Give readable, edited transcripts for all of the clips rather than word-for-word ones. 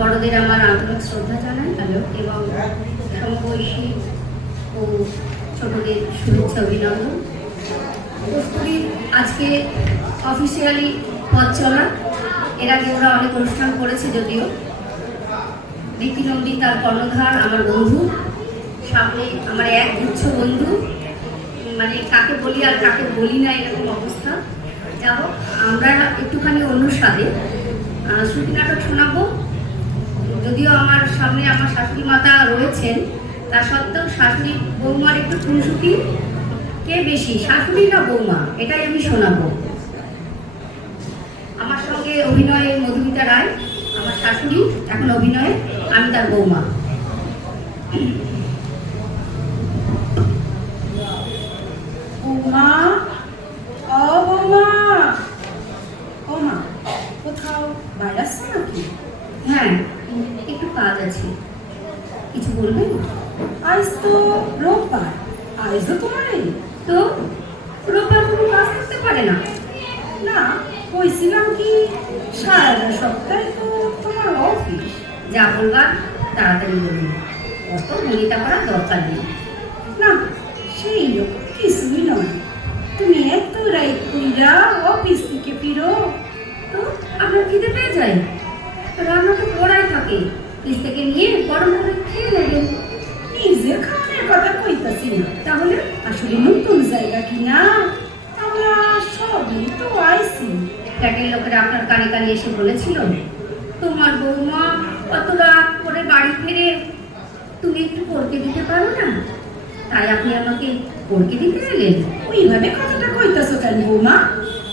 বড়দের আমার আন্তরিক শ্রদ্ধা জানাই এবং সমবয়সী ও ছোটদের শুভেচ্ছা অভিনন্দন। কস্তুরী আজকে অফিসিয়ালি পথ চলা, এর আগে ওরা অনেক অনুষ্ঠান করেছে, যদিও রীতিনন্দী তার কর্ণধার আমার বন্ধু, সামনে আমার এক গুচ্ছ বন্ধু, মানে কাকে বলি আর কাকে বলি না এরকম অবস্থা। যা হোক, আমরা একটুখানি অন্য স্বাদে শ্রুতি নাটক শোনাবো। যদিও আমার সামনে আমার শাশুড়ি মাতা রয়েছেন, তা সত্ত্বেও শাশুড়ি বৌমার একটু খুনসুটি, কে বেশি শাশুড়ি না বৌমা, এটাই আমি শোনাবো। আমার সঙ্গে অভিনয়ে মধুমিতা রায়, আমার শাশুড়ি, এখন অভিনয়ে আমি তার বৌমা। বৌমা, ও বৌমা, ও মা, কোথাও বাইরে আসছো নাকি? হ্যাঁ, একটু কাজ আছে, কিছু বলবেন? আজ তো রোববার, আজ তো তোমারই তো রোববার কোনো কাজ করতে পারে না? না, কইছিলাম কি সারা সপ্তাহে তো তোমার অফিস। যা বলবার তাড়াতাড়ি বলুন, অত ভূমিকা করার দরকার নেই। না, সেই রকম কিছুই নয়। তুমি এত রাত কইরা অফিস থেকে ফিরো, তো আপনার খিদে পেয়ে যায়, রান্না তো করাই থাকে, ফ্রিজ থেকে নিয়ে গরম করে খেয়ে নেবেন। নিজের খাওয়ানোর কথা কইতাছি না, তাহলে আসলে নতুন জায়গা কিনা আমরা সবই তো আইছি। ফ্ল্যাটের লোকেরা আপনার কানে কানে এসে বলেছিল, তোমার বৌমা অত রাত করে বাড়ি ফিরে তুমি একটু করকে দিতে পারো না, তাই আপনি আমাকে করকে দিতে এলেন। ওইভাবে কথাটা কইতাছো কেন বৌমা?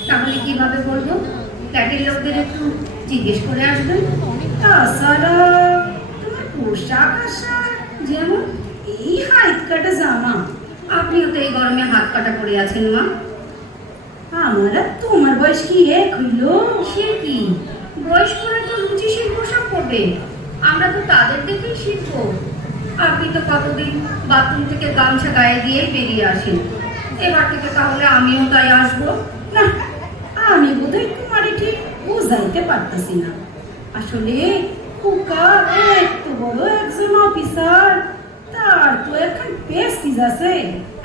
তাহলে কিভাবে বলবো? ফ্ল্যাটের লোকদের একটু জিজ্ঞেস করে আসবেন। তাছাড়া তোমার পোশাক আশাক, যেমন এই হাইট কাটা জামা, আপনিও তো এই গরমে হাত কাটা পড়ে আছেন মা। আমার আর তোমার বয়স কি এক হইল? সে কি, বয়স করে তো রুচিশীল পোশাক পরবে, আমরা তো তাদের দেখেই শিখবো। আপনি তো কতদিন বাথরুম থেকে গামছা গায়ে দিয়ে বেরিয়ে আসেন, এবার থেকে তাহলে আমিও তাই আসবো। না, আমি বোধহয় তোমারে ঠিক বুঝাইতে পারতেছি না। আসলে কুকা এত বড় একজন অফিসার, তার তো এখন প্রেস্টিজ আছে।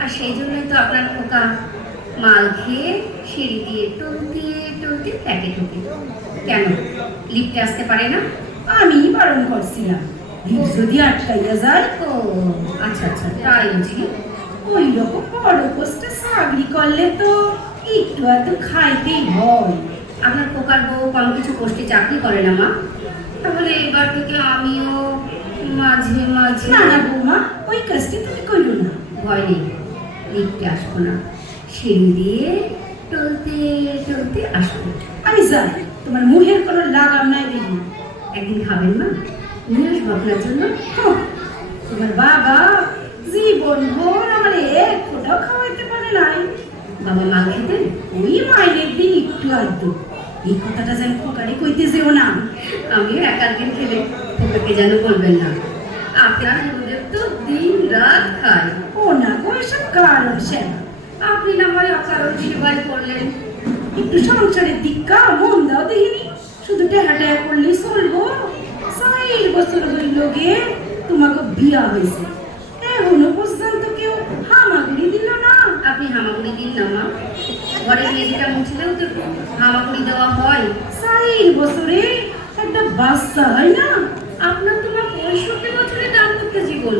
আর সেই জন্যই তো আপনার খোকা মাল খেয়ে সিঁড়ি দিয়ে টলতে টলতে প্যাকে ঢুকে। কেন লিফটে আসতে পারে না? আমি বারণ করছিলাম, লিফট যদি আটকাইয়া যায়। ও আচ্ছা আচ্ছা, তাই বুঝি। ওই রকম বড় পোস্টে চাকরি করলে তো একটু এত খাইতেই হয়। আপনার খোকার বউ কম কিছু পোস্টে চাকরি করে না মা, তাহলে এবার থেকে আমিও মাঝে মাঝে। না না বৌমা, ওই কাজটি তুমি করো না। ভয় নেই, লিফটে আসবো না, সিঁড়ি দিয়ে টলতে টলতে আসবো। আমি জানি তোমার মুখের কোনো লাগাম নাই দেখি। একদিন খাবেন মা, নিয়ে আসবো আপনার জন্য। হুঁ, তোমার বাবা জীবন ভোর আমার এক ফোঁটাও খাওয়াইতে পারে নাই। বাবা মা খেতেন? ওই মাইনের দিন একটু আধটু। এই কথাটা যেন খোকারে কইতে যেও না। আমিও একার দিন খেলে খোকাকে যেন বলবেন না। আপনার দুধের তো দিন রাত খায়। ও না গো, এসব কারণ সেবা। আপনি না হয় অকারণ সেবাই করলেন। একটু সংসারের দিককা মন দাও দেখিনি, শুধু টেহা টেহা করলেই চলবো। 4 বছর হইল গে তোমাকে বিয়া হয়েছে, এখনো পর্যন্ত কেউ হামাগুড়ি দিল না। আপনি হামাগুড়ি দিন না মা, ঘরের মেঝেটা মুছলেও তো হামাগুড়ি দেওয়া হয়। 4 বছরে একটা বাচ্চা হয় না? আপনার তো মা 65 বছরে দাম্পত্য জীবন,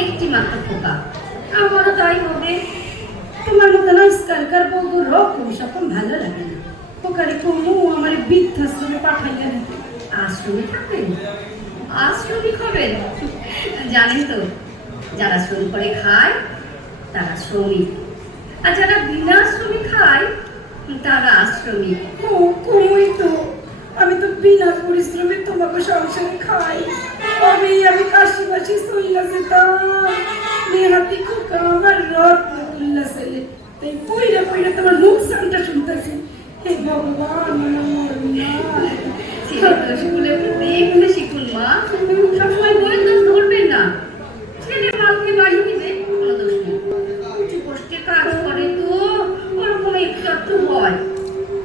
একটি মাত্র খোকা, আমারও তাই হবে। তোমার মতো না স্কালকার বউ রকম সকম ভালো লাগে না। খোকারে কমু আমার বৃদ্ধাশ্রমে পাঠাইয়া দিতে। আশ্রমে থাকবেন? আশ্রমিক হবেন? জানেন তো, যারা শ্রম করে খায় তারা শ্রমিক, আর যারা বিনা শ্রমে খায় তারা আশ্রমিক। ও কমই তো, আমি তো বিনা পরিশ্রমে তোমাকে সংসারে খাই। তবেই আমি কাশি বাসি চইলা যেতাম। নেহাতি খোকা আমার রত্ন তুল্লা ছেলে, তাই পইরা পইরা তোমার মুখ সানটা শুনতেছি। হে ভগবান, ছেলেগুলো একটু দেখলে শিখুন মা, সবসময় বই দোষ ধরবেন না। ছেলে বাপকে বাড়ি দিবে, কোনো দোষ নেই। উঁচু পোস্টে কাজ করে তো ওরকম একটু একটু হয়।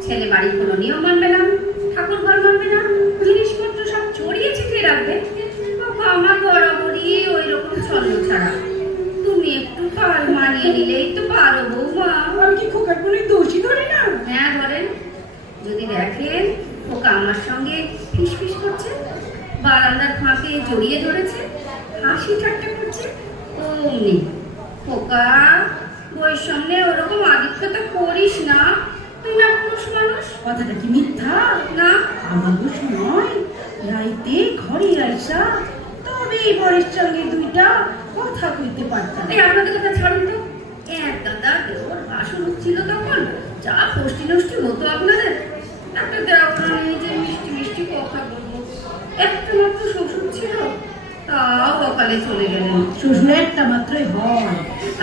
ছেলে বাড়ির কোনো নিয়ম মানবে না, ঠাকুর ঘর মানবে না, জিনিসপত্র সব ছড়িয়ে ছিটিয়ে নিলেই তো পারো বৌমা। আমি কি খোকার কোনো দোষী ধরি না? হ্যাঁ ধরেন, যদি দেখেন খোকা আমার সঙ্গে ফিসফিস করছে, বারান্দার ফাঁকে জড়িয়ে ধরেছে, হাসি ঠাট্টা করছে, অমনি খোকা বইয়ের সামনে ওরকম আদিত্যতা করিস না, তুই না পুরুষ মানুষ। কথাটা কি মিথ্যা? না আমার দোষ নয়। রাইতে ঘরে আইসা তবে বরের সঙ্গে দুইটা কথা কইতে পারতাম। এই আপনাদের কথা ছাড়ুন তো, এক দাদা দেওর বাসন হচ্ছিল তখন, যা ফষ্টি নষ্টি হতো আপনাদের। একটা দেওয়া নেই যে মিষ্টি মিষ্টি কথা বলবো। একটা মাত্র শ্বশুর ছিল, তাও অকালে চলে গেলেন। শ্বশুর একটা মাত্রই হয়।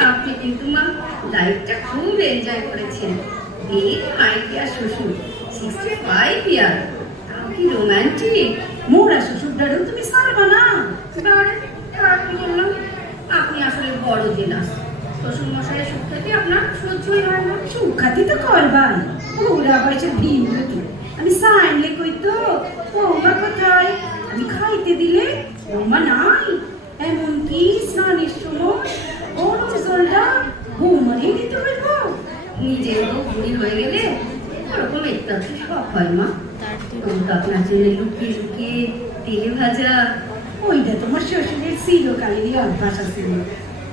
আপনি কিন্তু মা লাইফটা খুব এনজয় করেছেন। বিয়ে আইডিয়া শ্বশুর 65 ইয়ার, তাও কি রোমান্টিক। মোরা শ্বশুরটারও তুমি ছাড়বা না। কি বললাম, আপনি আসলে বড় জেলাস। শ্বশুর মশাইয়ের সুখ খেতে আপনার সহ্যই হয় না। সুখাতি তো করবাই, ওরা বয়সে ভিন্নতি। আমি সাইনলে কই তো বৌমা কোথায়, আমি খাইতে দিলে বৌমা নাই। এমনকি স্নানের সময় গরম জলটা বৌমারই দিতে হইব। নিজের বউ বুড়ি হয়ে গেলে ওরকম একটা শখ হয় মা। তবু তো আপনার জন্য লুকিয়ে লুকিয়ে তেলে ভাজা। ওইটা তোমার শ্বশুরের চিরকালেরই অভ্যাস আছে।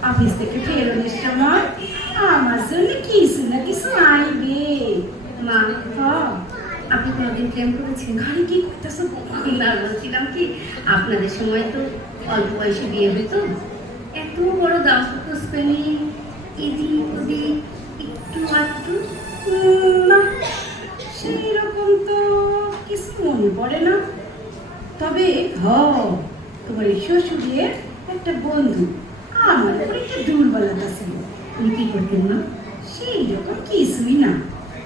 অফিস থেকে ফেরোনোর সময় আমার জন্য কিছু না কিছু আইবে। মা হ্যাঁ, আপনি কোনোদিন প্রেম করেছেন? ঘরে কি করতেছো বৌমা? না বলছিলাম কি, আপনাদের সময় তো অল্প বয়সে বিয়ে হতো, এত বড় দাম্পত্য স্পেনিং এদিক ওদিক একটু আধটু। না, সেই রকম তো কিছু মনে পড়ে না। তবে তোমার এই শ্বশুরের একটা বন্ধু আমার উপর একটা দুর্বলতা ছিল। উনি কি করতেন মা? সেই রকম কিছুই না।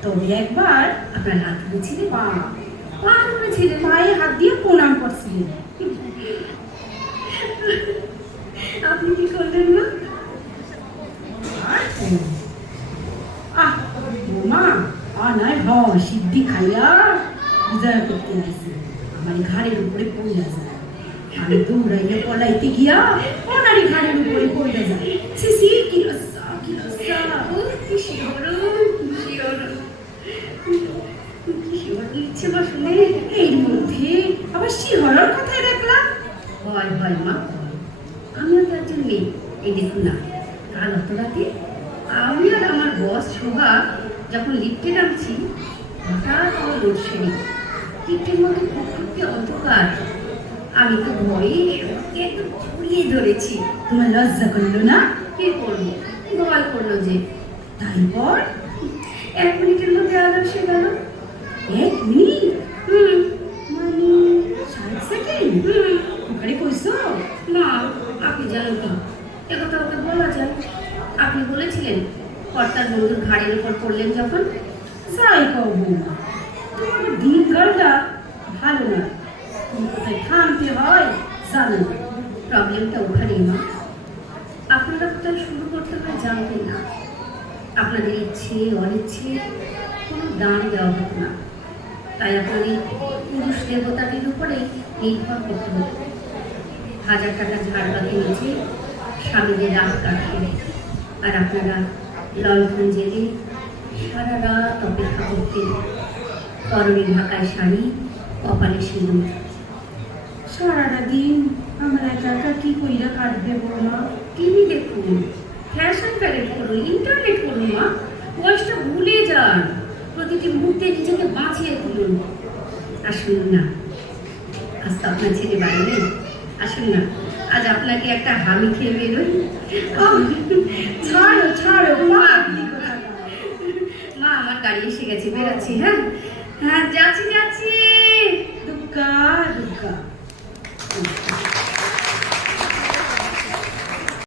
তবে একবার আপনার হাত ধরেছিলেন? পা পা ধরেছিলেন? পায়ে হাত দিয়ে প্রণাম করছিলেন। আপনি কি করলেন মা? বৌমা আনায় সিদ্ধি খাইয়া বিজয় করতে আসে, আমার ঘাড়ের উপরে পড়ে যায়। আমি দৌড়াইয়া পলাইতে গিয়া ওনারই ঘাড়ের উপরে পড়ে যায়। সিসি কি লজ্জা, কি লজ্জা। উফ, কি শিহরণ, কি শিহরণ। কি শিহরণ দিচ্ছে মা শুনে। এর মধ্যে আবার শিহরণ কোথায় দেখলাম? ভয় ভয় মা, আমিও তো একজন মেয়ে। এই দেখুন না, কাল অত রাতে আমি আর আমার বস শোভা যখন লিফটে নামছি, হঠাৎ আমার লোডশেডিং। লিফটের মধ্যে খুব অন্ধকার। আমি তো ভয়ে সবকে একদম ছড়িয়ে ধরেছি। তোমার লজ্জা করলো না? কি করবো, ভয় করলো যে। তারপর 1 মিনিটের মধ্যে আলো এসে গেল। 1 মিনিট হুম মানে 60 সেকেন্ড? হুম ওখানে কইছো? না, আপনি জানেন কি, একথা ওকে বলা যায়। আপনি বলেছিলেন কর্তার বন্ধুর ঘাড়ের উপর পড়লেন যখন। যাই কও বৌমা, তোমার দিনকালটা ভালো না। তুমি কোথায় থামতে হয় জানো না। প্রবলেমটা ওখানেই মা, আপনারা কোথায় শুরু করতে হয় জানতেন না। আপনাদের ইচ্ছে অনিচ্ছে কোনো দান দেওয়া হতো না, তাই আপনাদের পুরুষ দেবতাটির উপরে নির্ভর করতে হতো। 1000 টাকা ঝাড় বাকি নিচে স্বামীদের রাত কাটতেন, আর আপনারা লণ্ঠন জেলে সারা রাত অপেক্ষা করতেন। পরনে ঢাকায় শাড়ি, কপালে সিঁদুর। সারাটা দিন আমার একা একা কি কইরা কাটবে বৌমা? টিভি দেখুন, ফ্যাশন প্যারেড করুন, ইন্টারনেট করুন মা। বয়সটা ভুলে যান, প্রতিটি মুহূর্তে নিজেকে বাঁচিয়ে তুলুন। আসুন না, আজ তো আপনার ছেলে বাড়ি নেই। আসুন না, আজ আপনাকে একটা হামি খেয়ে বেরোই। ছাড়ো ছাড়ো মা। মা, আমার গাড়ি এসে গেছে, বেরোচ্ছি। হ্যাঁ হ্যাঁ, যাচ্ছি যাচ্ছি। দুগ্গা